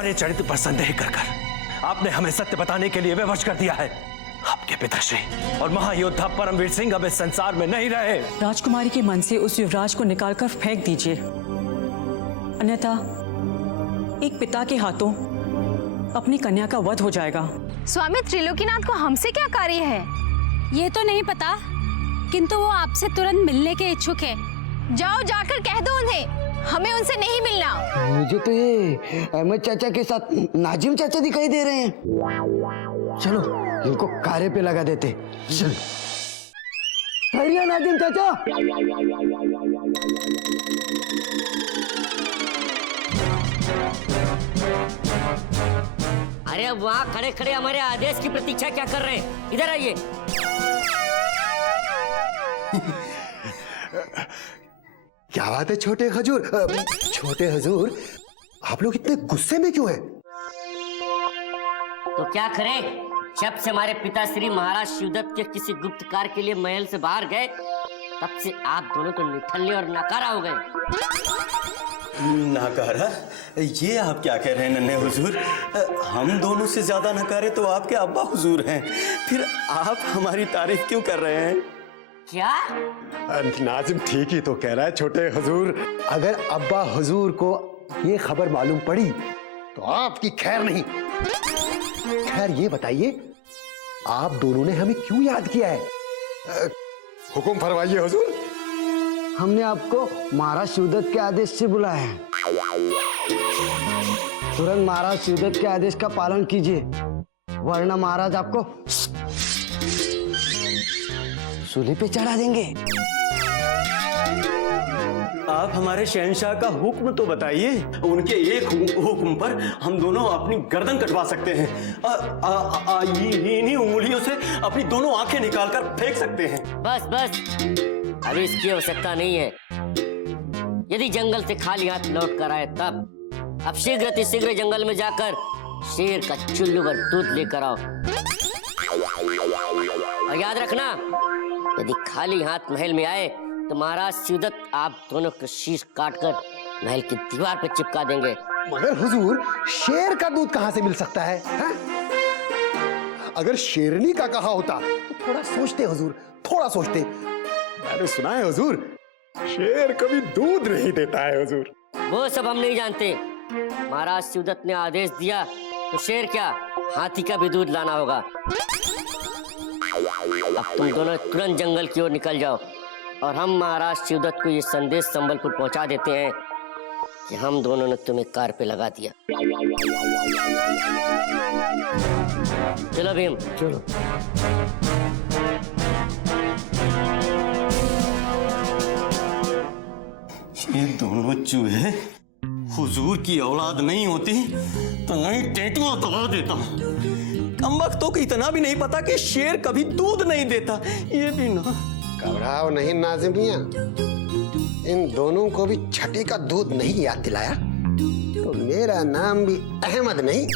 हमारे चरित्र पर संदेह कर कर आपने हमें सत्य बताने के लिए विवश कर दिया है। आपके पिताश्री और महायोद्धा परमवीर सिंह अब इस संसार में नहीं रहे। राजकुमारी के मन से उस युवराज को निकालकर फेंक दीजिए, अन्यथा एक पिता के हाथों अपनी कन्या का वध हो जाएगा। स्वामी त्रिलोकीनाथ को हमसे क्या कार्य है? ये तो नहीं पता, किंतु वो आपसे तुरंत मिलने के इच्छुक है। जाओ जाकर कह दो उन्हें, हमें उनसे नहीं मिलना। मुझे तो ये अहमद चाचा के साथ नाजिम चाचा दिखाई दे रहे हैं। चलो इनको कार्य पे लगा देते। चल ठहरिए नाजिम चाचा। अरे अब वहाँ खड़े खड़े हमारे आदेश की प्रतीक्षा क्या कर रहे हैं? इधर आइए। क्या बात है छोटे हजूर? छोटे हजूर, आप लोग इतने गुस्से में क्यों हैं? तो क्या करें, जब से हमारे पिताश्री महाराज शिवदत्त के किसी गुप्त कार्य के लिए महल से बाहर गए, तब से आप दोनों तो निठल्ले और नकारा हो गए। नकारा? ये आप क्या कह रहे हैं नन्हे हुजूर? हम दोनों से ज्यादा नकारे तो आपके अब्बा हुजूर हैं, फिर आप हमारी तारीफ क्यों कर रहे हैं? क्या? नाजिम ठीक ही तो कह रहा है छोटे हजूर। अगर अब्बा हुजूर को ये खबर मालूम पड़ी तो आपकी खैर नहीं। खैर ये बताइए, आप दोनों ने हमें क्यों याद किया है? हुक्म फरमाइए हुजूर। हमने आपको महाराज शिवदत्त के आदेश से बुलाया है। तुरंत महाराज शिवदत्त के आदेश का पालन कीजिए, वरना महाराज आपको सूली पे चढ़ा देंगे। आप हमारे शहंशाह का हुक्म तो बताइए। उनके एक हुक्म पर हम दोनों अपनी गर्दन कटवा सकते हैं। इन्हीं उंगलियों से अपनी दोनों आंखें निकालकर फेंक सकते हैं। बस बस, अभी इसकी आवश्यकता नहीं है। यदि जंगल से खाली हाथ लौट कर आए तब अब शीघ्र जंगल में जाकर शेर का चुल्लू भर दूध लेकर आओ। और याद रखना, यदि खाली हाथ महल में आए तो महाराज शिवदत्त आप दोनों का शीश काटकर महल की दीवार पर चिपका देंगे। मगर हुजूर, शेर का दूध कहां से मिल सकता है? अगर शेरनी का कहा होता तो थोड़ा सोचते हुजूर, थोड़ा सोचते। मैंने सुना है हुजूर, शेर कभी दूध नहीं देता है हुजूर। वो सब हम नहीं जानते। महाराज शिवदत्त ने आदेश दिया तो शेर क्या, हाथी का भी दूध लाना होगा। अब तुम दोनों तुरंत जंगल की ओर निकल जाओ और हम महाराज शिवदत्त को ये संदेश संबलपुर पहुंचा देते हैं कि हम दोनों ने तुम्हें कार पे लगा दिया। चलो भीम, चलो। ये दोनों चूहे हुजूर की औलाद नहीं होती तो नहीं टेटुआ दबा देता। कमबख्तों को इतना भी नहीं पता कि शेर कभी दूध नहीं देता। ये भी ना। घबराओ नहीं नाजिम मियां, इन दोनों को भी छठी का दूध नहीं याद दिलाया तो मेरा नाम भी अहमद नहीं।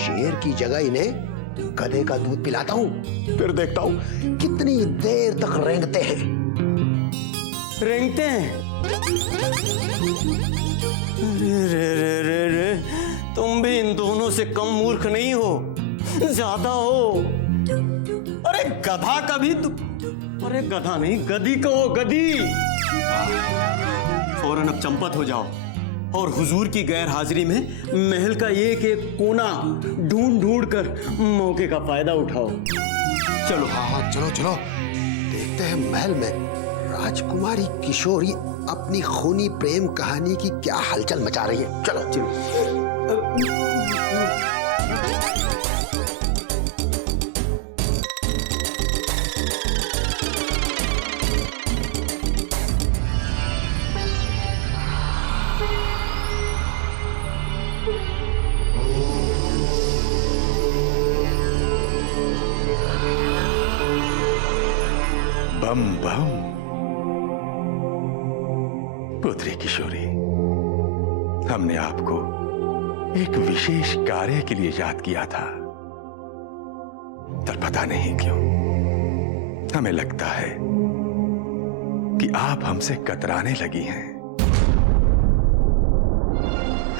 शेर की जगह इन्हें गधे का दूध पिलाता हूँ, फिर देखता हूँ कितनी देर तक रेंगते हैं। रेंगते हैं? रे, तुम भी इन दोनों से कम मूर्ख नहीं हो, ज्यादा हो। अरे गधा का भी अरे गधा नहीं, गधी कहो, गधी। फौरन अब चंपत हो जाओ और हुजूर की गैर हाजिरी में महल का एक एक कोना ढूंढ ढूंढ कर मौके का फायदा उठाओ। चलो। हाँ चलो चलो, देखते हैं महल में राजकुमारी किशोरी अपनी खूनी प्रेम कहानी की क्या हलचल मचा रही है। चलो चलो। बम बम पुत्री किशोरी, हमने आपको एक विशेष कार्य के लिए याद किया था, पर पता नहीं क्यों हमें लगता है कि आप हमसे कतराने लगी हैं।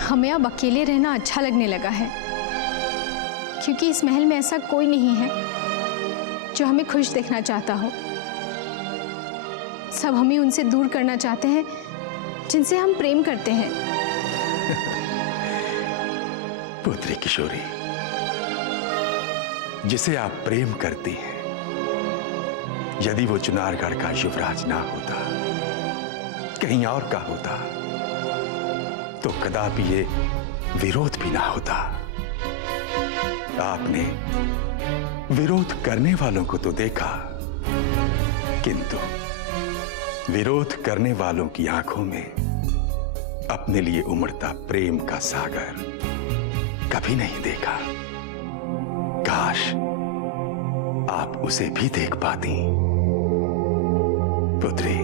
हमें अब अकेले रहना अच्छा लगने लगा है, क्योंकि इस महल में ऐसा कोई नहीं है जो हमें खुश देखना चाहता हो। सब हमें उनसे दूर करना चाहते हैं जिनसे हम प्रेम करते हैं। पुत्री किशोरी, जिसे आप प्रेम करती हैं, यदि वो चुनारगढ़ का युवराज ना होता, कहीं और का होता, तो कदापि ये विरोध भी ना होता। आपने विरोध करने वालों को तो देखा, किंतु विरोध करने वालों की आंखों में अपने लिए उमड़ता प्रेम का सागर कभी नहीं देखा। काश आप उसे भी देख पाती। पुत्री,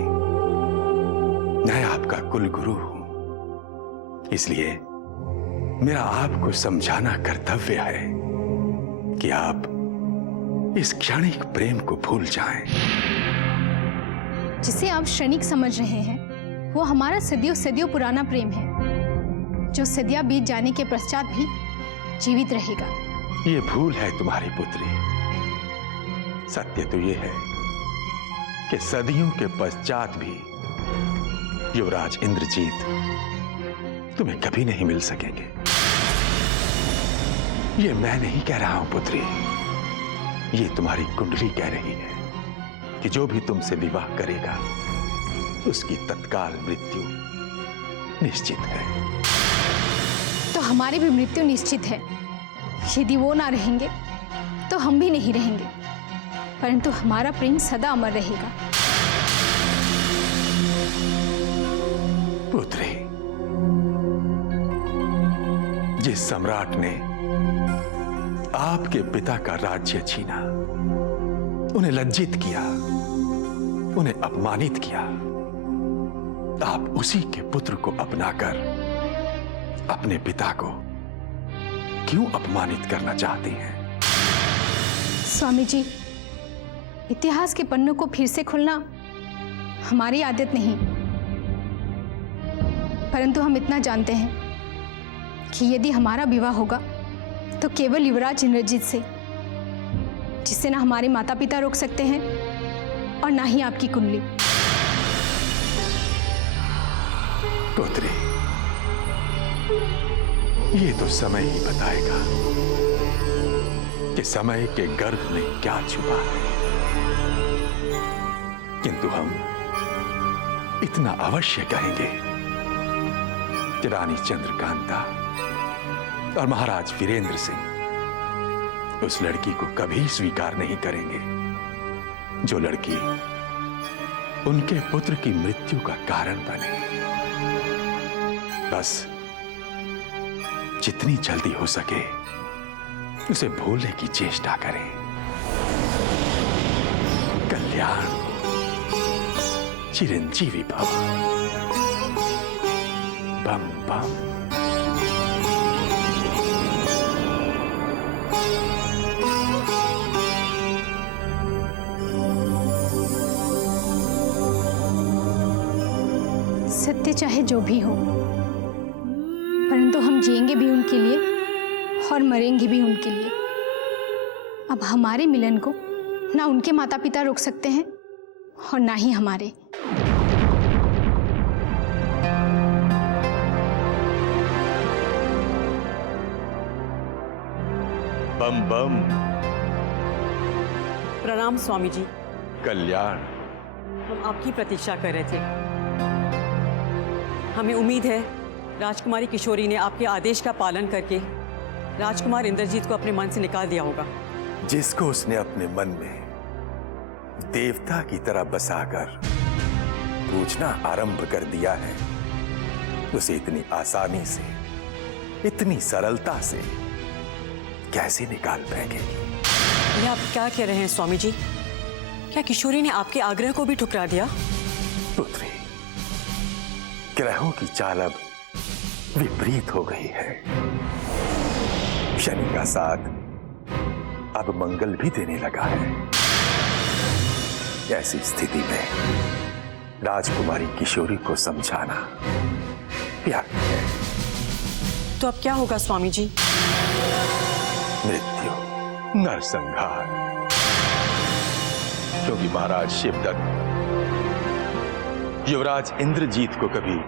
मैं आपका कुलगुरु हूं, इसलिए मेरा आपको समझाना कर्तव्य है कि आप इस क्षणिक प्रेम को भूल जाएं। जिसे आप क्षणिक समझ रहे हैं, वो हमारा सदियों सदियों पुराना प्रेम है, जो सदियां बीत जाने के पश्चात भी जीवित रहेगा। ये भूल है तुम्हारी पुत्री। सत्य तो ये है कि सदियों के पश्चात भी युवराज इंद्रजीत तुम्हें कभी नहीं मिल सकेंगे। ये मैं नहीं कह रहा हूं पुत्री, ये तुम्हारी कुंडली कह रही है कि जो भी तुमसे विवाह करेगा उसकी तत्काल मृत्यु निश्चित है। तो हमारी भी मृत्यु निश्चित है। यदि वो ना रहेंगे तो हम भी नहीं रहेंगे, परंतु हमारा प्रेम सदा अमर रहेगा। पुत्री, जिस सम्राट ने आपके पिता का राज्य छीना, उन्हें लज्जित किया, उन्हें अपमानित किया, आप उसी के पुत्र को अपनाकर अपने पिता को क्यों अपमानित करना चाहती हैं? स्वामी जी, इतिहास के पन्नों को फिर से खोलना हमारी आदत नहीं, परंतु हम इतना जानते हैं कि यदि हमारा विवाह होगा तो केवल युवराज इंद्रजीत से, जिससे ना हमारे माता पिता रोक सकते हैं और ना ही आपकी कुंडली। पुत्री, ये तो समय ही बताएगा कि समय के गर्भ में क्या छुपा है, किंतु हम इतना अवश्य कहेंगे कि रानी चंद्रकांता और महाराज वीरेंद्र सिंह उस लड़की को कभी स्वीकार नहीं करेंगे जो लड़की उनके पुत्र की मृत्यु का कारण बने। बस जितनी जल्दी हो सके उसे भूलने की चेष्टा करें। कल्याण चिरंजीवी भव। बम बम। सत्य चाहे जो भी हो, परंतु हम जिएंगे भी उनके लिए और मरेंगे भी उनके लिए। अब हमारे मिलन को ना उनके माता पिता रोक सकते हैं और ना ही हमारे। बम बम। प्रणाम स्वामी जी। कल्याण। हम आपकी प्रतीक्षा कर रहे थे। हमें उम्मीद है राजकुमारी किशोरी ने आपके आदेश का पालन करके राजकुमार इंद्रजीत को अपने मन से निकाल दिया होगा। जिसको उसने अपने मन में देवता की तरह बसाकर पूछना आरंभ कर दिया है, उसे इतनी आसानी से, इतनी सरलता से कैसे निकाल फेंकेगी? ये आप क्या कह रहे हैं स्वामी जी? क्या किशोरी ने आपके आग्रह को भी ठुकरा दिया? पुत्री, ग्रहों की चाल अब विपरीत हो गई है। शनि का साथ अब मंगल भी देने लगा है। ऐसी स्थिति में राजकुमारी किशोरी को समझाना व्यर्थ है। तो अब क्या होगा स्वामी जी? मृत्यु, नरसंहार। क्योंकि महाराज शिवदत्त युवराज इंद्रजीत को कभी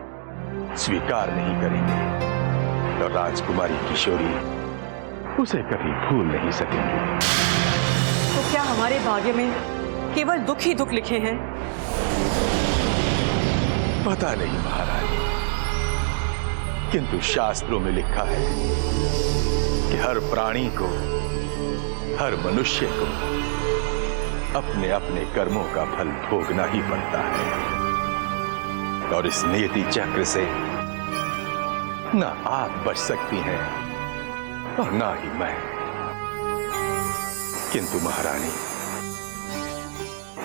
स्वीकार नहीं करेंगे और राजकुमारी किशोरी उसे कभी भूल नहीं सकेंगे। तो क्या हमारे भाग्य में केवल दुख ही दुख लिखे हैं? पता नहीं महारानी, किंतु शास्त्रों में लिखा है कि हर प्राणी को, हर मनुष्य को अपने अपने कर्मों का फल भोगना ही पड़ता है और इस नियति चक्र से ना आप बच सकती हैं और ना ही मैं। किंतु महारानी,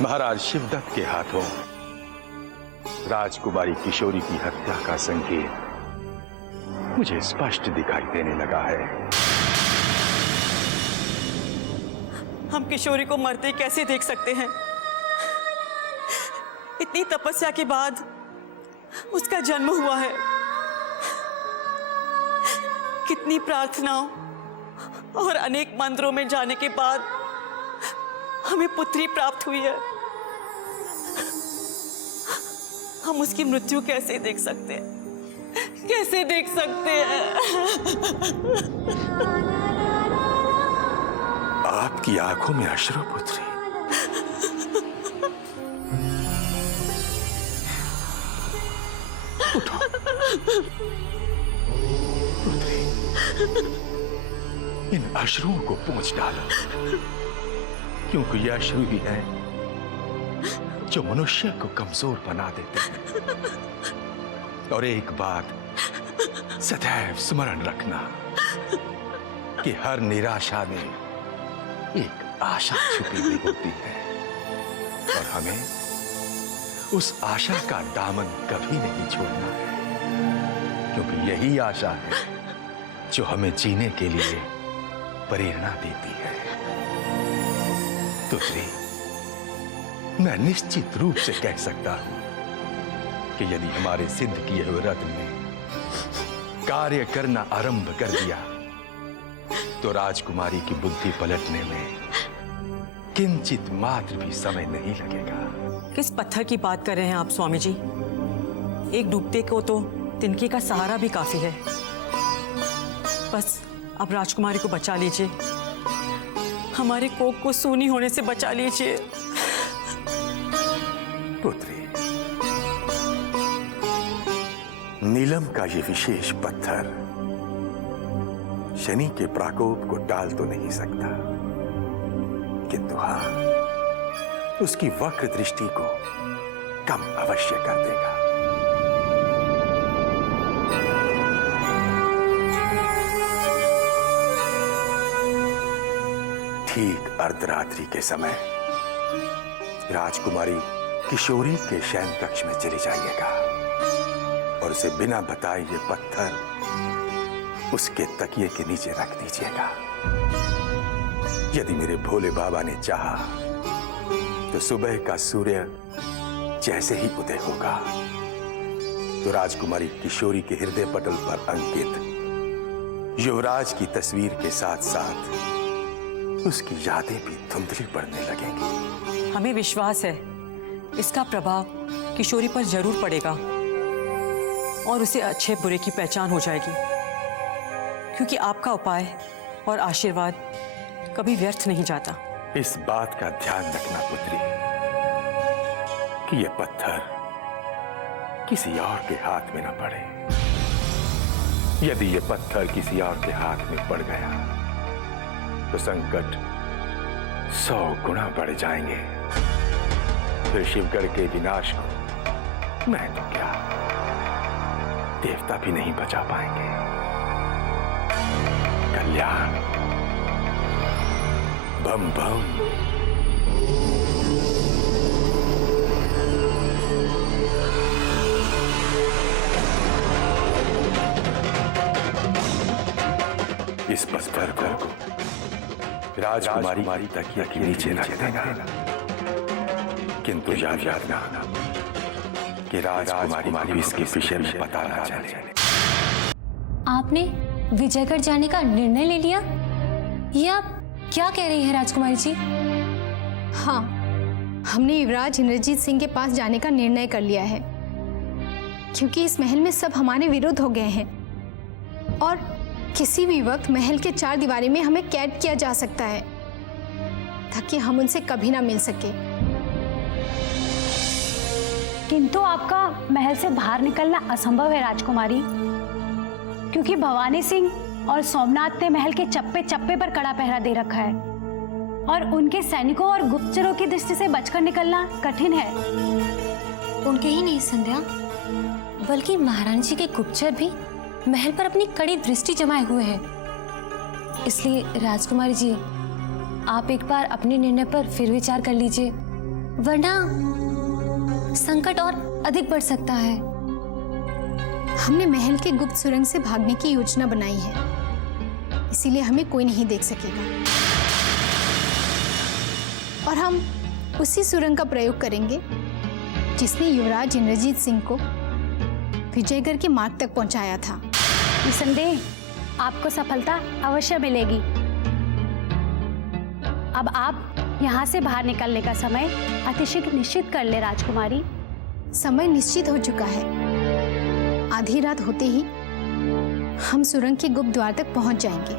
महाराज शिवदत्त के हाथों राजकुमारी किशोरी की हत्या का संकेत मुझे स्पष्ट दिखाई देने लगा है। हम किशोरी को मरते कैसे देख सकते हैं? इतनी तपस्या के बाद उसका जन्म हुआ है, कितनी प्रार्थनाओं और अनेक मंदिरों में जाने के बाद हमें पुत्री प्राप्त हुई है। हम उसकी मृत्यु कैसे देख सकते हैं? कैसे देख सकते हैं? आपकी आंखों में अश्रु पुत्री। उठो पुत्री, इन अश्रुओं को पोंछ डालो, क्योंकि ये अश्रु ही हैं जो मनुष्य को कमजोर बना देते हैं। और एक बात सदैव स्मरण रखना कि हर निराशा में एक आशा छुपी हुई होती है और हमें उस आशा का दामन कभी नहीं छोड़ना है, क्योंकि यही आशा है जो हमें जीने के लिए प्रेरणा देती है। पुत्री, मैं निश्चित रूप से कह सकता हूं कि यदि हमारे सिद्ध किए हुए रत्न ने कार्य करना आरंभ कर दिया तो राजकुमारी की बुद्धि पलटने में किंचित मात्र भी समय नहीं लगेगा। किस पत्थर की बात कर रहे हैं आप स्वामी जी? एक डूबते को तो तिनके का सहारा भी काफी है। बस आप राजकुमारी को बचा लीजिए, हमारे कोख को सूनी होने से बचा लीजिए। पुत्री, नीलम का ये विशेष पत्थर शनि के प्रकोप को टाल तो नहीं सकता, किंतु हां, उसकी वक्र दृष्टि को कम अवश्य कर देगा। ठीक अर्धरात्रि के समय राजकुमारी किशोरी के शयन कक्ष में चली जाइएगा और उसे बिना बताए ये पत्थर उसके तकिए के नीचे रख दीजिएगा। यदि मेरे भोले बाबा ने चाहा तो सुबह का सूर्य जैसे ही उदय होगा तो राजकुमारी किशोरी के हृदय पटल पर अंकित युवराज की तस्वीर के साथ साथ उसकी यादें भी धुंधली पड़ने लगेंगी। हमें विश्वास है इसका प्रभाव किशोरी पर जरूर पड़ेगा और उसे अच्छे बुरे की पहचान हो जाएगी, क्योंकि आपका उपाय और आशीर्वाद कभी व्यर्थ नहीं जाता। इस बात का ध्यान रखना पुत्री कि यह पत्थर किसी और के हाथ में न पड़े। यदि यह पत्थर किसी और के हाथ में पड़ गया तो संकट 100 गुना बढ़ जाएंगे। फिर शिवगढ़ के विनाश को मैं तो क्या, देवता भी नहीं बचा पाएंगे। कल्याण बम बम। इस पत्थर को राजकुमारी तकिया के नीचे रख देना, किंतु याद रखना कि राजकुमारी को इसके विषय में पता ना चले। आपने विजयगढ़ जाने का निर्णय ले लिया? ये आप क्या कह रही हैं राजकुमारी जी? हाँ, हमने युवराज इंद्रजीत सिंह के पास जाने का निर्णय कर लिया है, क्योंकि इस महल में सब हमारे विरुद्ध हो गए हैं और किसी भी वक्त महल के 4 दीवारी में हमें कैद किया जा सकता है, ताकि हम उनसे कभी ना मिल सके। किंतु आपका महल से बाहर निकलना असंभव है राजकुमारी, क्योंकि भवानी सिंह और सोमनाथ ने महल के चप्पे चप्पे पर कड़ा पहरा दे रखा है और उनके सैनिकों और गुप्तचरों की दृष्टि से बचकर निकलना कठिन है। उनके ही नहीं संध्या, बल्कि महारानी जी के गुप्तचर भी महल पर अपनी कड़ी दृष्टि जमाए हुए हैं। इसलिए राजकुमारी जी, आप एक बार अपने निर्णय पर फिर विचार कर लीजिए, वरना संकट और अधिक बढ़ सकता है। हमने महल के गुप्त सुरंग से भागने की योजना बनाई है, इसीलिए हमें कोई नहीं देख सकेगा और हम उसी सुरंग का प्रयोग करेंगे जिसने युवराज इंद्रजीत सिंह को विजयगढ़ के मार्ग तक पहुंचाया था। निसंदेह आपको सफलता अवश्य मिलेगी। अब आप यहाँ से बाहर निकलने का समय अतिशीघ्र निश्चित कर ले राजकुमारी। समय निश्चित हो चुका है। आधी रात होते ही हम सुरंग के गुप्त द्वार तक पहुंच जाएंगे।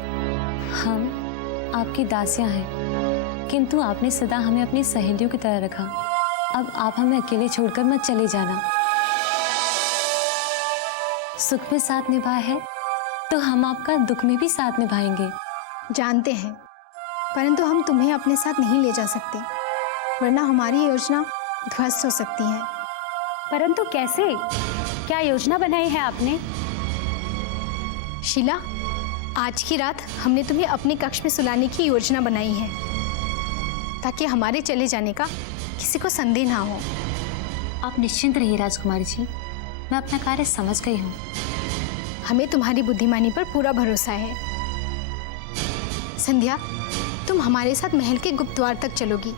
हम आपकी दासियां हैं, किंतु आपने सदा हमें अपनी सहेलियों की तरह रखा। अब आप हमें अकेले छोड़कर मत चले जाना। सुख में साथ निभाया है तो हम आपका दुख में भी साथ निभाएंगे। जानते हैं, परंतु हम तुम्हें अपने साथ नहीं ले जा सकते, वरना हमारी योजना ध्वस्त हो सकती है। परंतु कैसे? क्या योजना बनाई है आपने? शीला, आज की रात हमने तुम्हें अपने कक्ष में सुलाने की योजना बनाई है, ताकि हमारे चले जाने का किसी को संदेह ना हो। आप निश्चिंत रहिए राजकुमारी जी, मैं अपना कार्य समझ गई हूँ। हमें तुम्हारी बुद्धिमानी पर पूरा भरोसा है। संध्या, तुम हमारे साथ महल के गुप्त द्वार तक चलोगी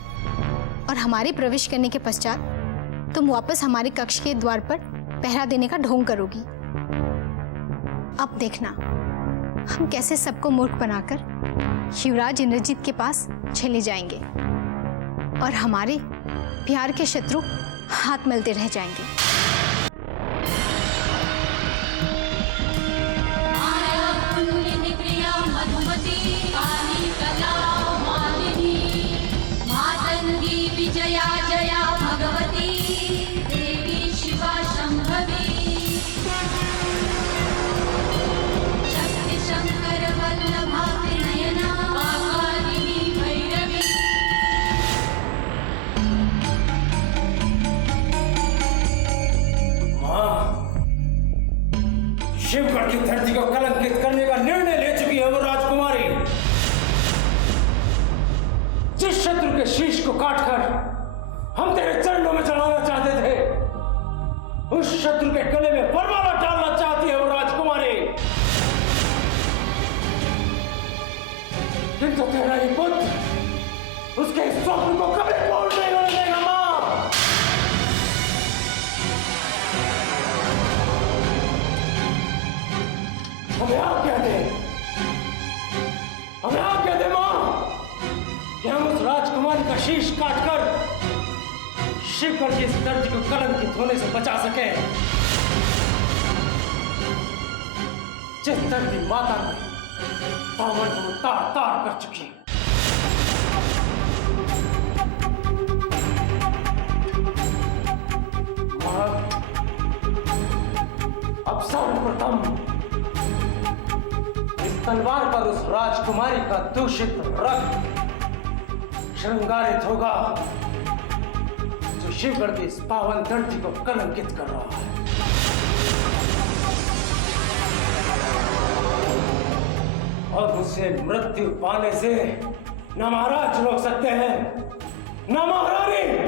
और हमारे प्रवेश करने के पश्चात तुम वापस हमारे कक्ष के द्वार पर पहरा देने का ढोंग करोगी। अब देखना हम कैसे सबको मूर्ख बनाकर युवराज इंद्रजीत के पास चले जाएंगे और हमारे प्यार के शत्रु हाथ मलते रह जाएंगे। शिवगढ़ की धरती को कलंकित करने का निर्णय ले चुकी है वो राजकुमारी। जिस शत्रु के शीश को काटकर हम तेरे चरणों में चढ़ाना चाहते थे, उस शत्रु के गले में वरमाला डालना चाहती है वो राजकुमारी। किंतु तेरा ही पुत्र उसके इस स्वप्न को कभी पूर्ण नहीं होने देगा। मां, हमें आज्ञा दे, हमें आज्ञा दे मां, कि हम उस राजकुमारी का शीश काटकर शिवगढ़ की इस धरती को कलंकित होने से बचा सके। जिस धरती माता ने पावन को तार तार कर चुकी है। अब सर्वप्रथम तलवार पर उस राजकुमारी का दूषित रक्त श्रृंगारित होगा जो शिवगढ़ की इस पावन धरती को कलंकित कर रहा है। और उसे मृत्यु पाने से न महाराज रोक सकते हैं, न महारानी।